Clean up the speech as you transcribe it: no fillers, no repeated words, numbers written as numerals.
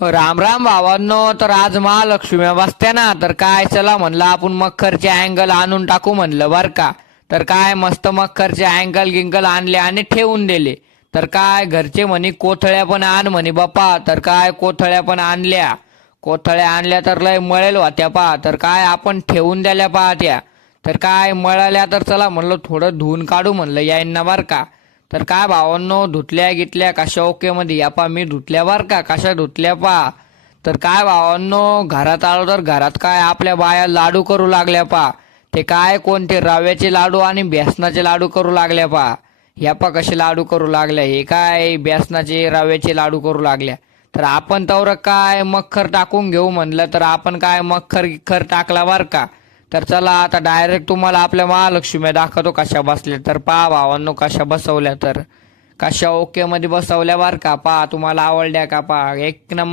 राम राम भावांनो. तर आज महालक्ष्मी बसत्या ना, तर काय चला म्हणलं आपण मखरचे अँगल आणून टाकू म्हणलं बर का. तर काय मस्त मखरचे अँगल गिंगल आणले आणि ठेवून दिले. तर काय घरचे म्हणे कोथळ्या पण आण म्हणे बाप्पा. तर काय कोथळ्या पण आणल्या. कोथळ्या आणल्या तर लय मळेल होत्या पा. तर काय आपण ठेवून द्याल्या पा त्या. तर काय मळाल्या तर चला म्हणलं थोडं धुवून काढू म्हणलं यायना बर का. तर काय भावांनो धुतल्या घेतल्या कशा ओके मध्ये या पा. मी धुतल्या बर का कशा धुतल्या पा. तर काय भावांनो घरात आलो तर घरात काय आपल्या बाया लाडू करू लागल्या पा. ते काय कोणते रव्याचे लाडू आणि बेसनाचे लाडू करू लागल्या पा. ह्या पा कसे लाडू करू लागल्या. हे काय बेसनाचे रव्याचे लाडू करू लागल्या. तर आपण तर काय मखर टाकून घेऊ म्हणलं. तर आपण काय मखर टाकला बर का. तर चला आता डायरेक्ट तुम्हाला आपल्या महालक्ष्मी दाखवतो कशा बसल्या. तर पहा भावांनो कशा बसवल्या. तर कशा ओके मध्ये बसवल्या बर का. पहा तुम्हाला आवडल्या का पहा. एक नंबर.